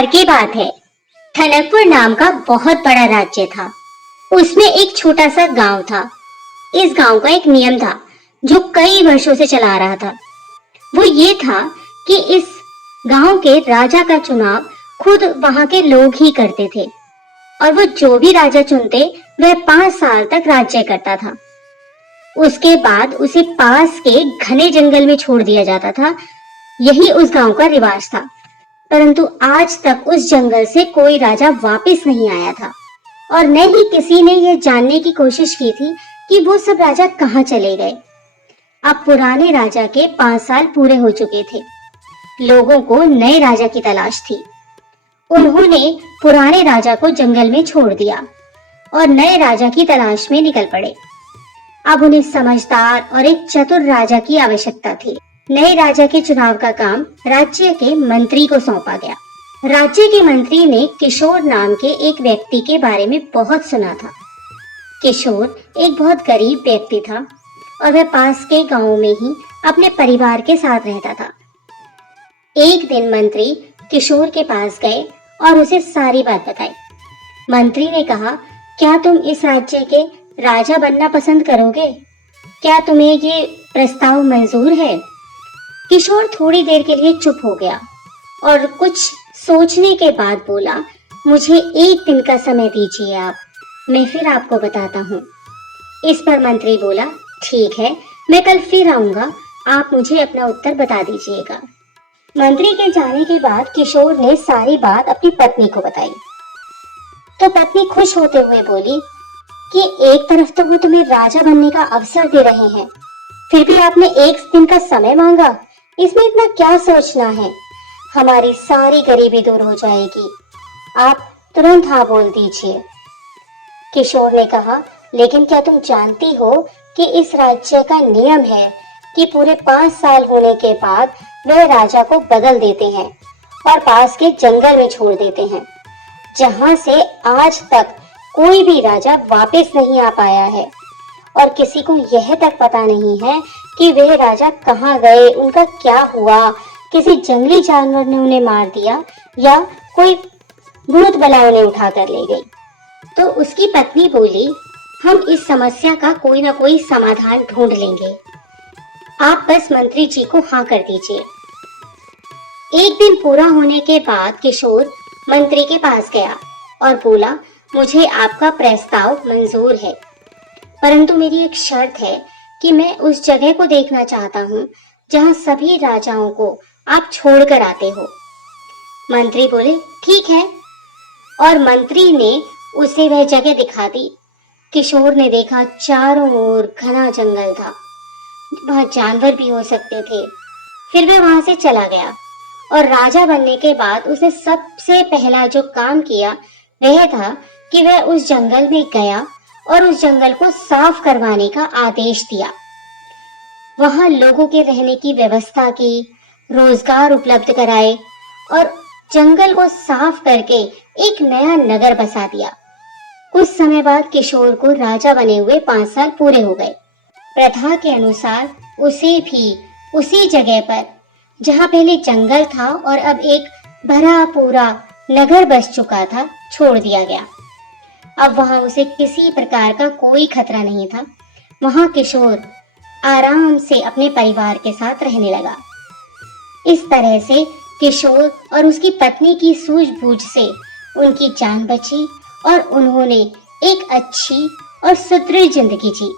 बार की बात है। टनकपुर नाम का बहुत बड़ा राज्य था। उसमें एक छोटा सा गांव था। इस गांव का एक नियम था जो कई वर्षों से चला आ रहा था। वो ये था कि इस गांव के राजा का चुनाव खुद वहां के लोग ही करते थे और वो जो भी राजा चुनते वह 5 साल तक राज्य करता था। उसके बाद उसे पास के घने जंगल में छोड़ दिया जाता था। यही उस गांव का रिवाज था। परंतु आज तक उस जंगल से कोई राजा वापस नहीं आया था और न ही किसी ने यह जानने की कोशिश की थी कि वो सब राजा कहाँ चले गए। अब पुराने राजा के 5 साल पूरे हो चुके थे। लोगों को नए राजा की तलाश थी। उन्होंने पुराने राजा को जंगल में छोड़ दिया और नए राजा की तलाश में निकल पड़े। अब उन्हें समझदार और एक चतुर राजा की आवश्यकता थी। नए राजा के चुनाव का काम राज्य के मंत्री को सौंपा गया। राज्य के मंत्री ने किशोर नाम के एक व्यक्ति के बारे में बहुत सुना था। किशोर एक बहुत गरीब व्यक्ति था और वह पास के गांव में ही अपने परिवार के साथ रहता था। एक दिन मंत्री किशोर के पास गए और उसे सारी बात बताई। मंत्री ने कहा, क्या तुम इस राज्य के राजा बनना पसंद करोगे? क्या तुम्हें ये प्रस्ताव मंजूर है? किशोर थोड़ी देर के लिए चुप हो गया और कुछ सोचने के बाद बोला, मुझे 1 दिन का समय दीजिए आप, मैं फिर आपको बताता हूँ। इस पर मंत्री बोला, ठीक है, मैं कल फिर आऊंगा, आप मुझे अपना उत्तर बता दीजिएगा। मंत्री के जाने के बाद किशोर ने सारी बात अपनी पत्नी को बताई। तो पत्नी खुश होते हुए बोली कि एक तरफ तो वो तुम्हें राजा बनने का अवसर दे रहे हैं, फिर भी आपने 1 दिन का समय मांगा, इसमें इतना क्या सोचना है? हमारी सारी गरीबी दूर हो जाएगी, आप तुरंत हाँ बोल दीजिए। किशोर ने कहा, लेकिन क्या तुम जानती हो कि इस राज्य का नियम है कि पूरे 5 साल होने के बाद वह राजा को बदल देते हैं और पास के जंगल में छोड़ देते हैं, जहां से आज तक कोई भी राजा वापस नहीं आ पाया है और किसी को यह तक पता नहीं है कि वह राजा कहाँ गए, उनका क्या हुआ, किसी जंगली जानवर ने उन्हें मार दिया या कोई भूत बला उन्हें उठा कर ले गई। तो उसकी पत्नी बोली, हम इस समस्या का कोई ना कोई समाधान ढूंढ लेंगे, आप बस मंत्री जी को हाँ कर दीजिए। 1 दिन पूरा होने के बाद किशोर मंत्री के पास गया और बोला, मुझे आपका प्रस्ताव मंजूर है, परंतु मेरी एक शर्त है कि मैं उस जगह को देखना चाहता हूँ जहाँ सभी राजाओं को आप छोड़कर आते हो। मंत्री बोले, ठीक है, और मंत्री ने उसे वह जगह दिखा दी। किशोर ने देखा चारों ओर घना जंगल था, वहाँ जानवर भी हो सकते थे। फिर वह वहां से चला गया और राजा बनने के बाद उसे सबसे पहला जो काम किया वह था कि वह उस जंगल में गया और उस जंगल को साफ करवाने का आदेश दिया। वहां लोगों के रहने की व्यवस्था की, रोजगार उपलब्ध कराए और जंगल को साफ करके एक नया नगर बसा दिया। कुछ समय बाद किशोर को राजा बने हुए 5 साल पूरे हो गए। प्रथा के अनुसार उसे भी उसी जगह पर, जहां पहले जंगल था और अब एक भरा पूरा नगर बस चुका था, छोड़ दिया गया। अब वहां उसे किसी प्रकार का कोई खतरा नहीं था। वहां किशोर आराम से अपने परिवार के साथ रहने लगा। इस तरह से किशोर और उसकी पत्नी की सूझबूझ से उनकी जान बची और उन्होंने एक अच्छी और सुदृढ़ जिंदगी जी।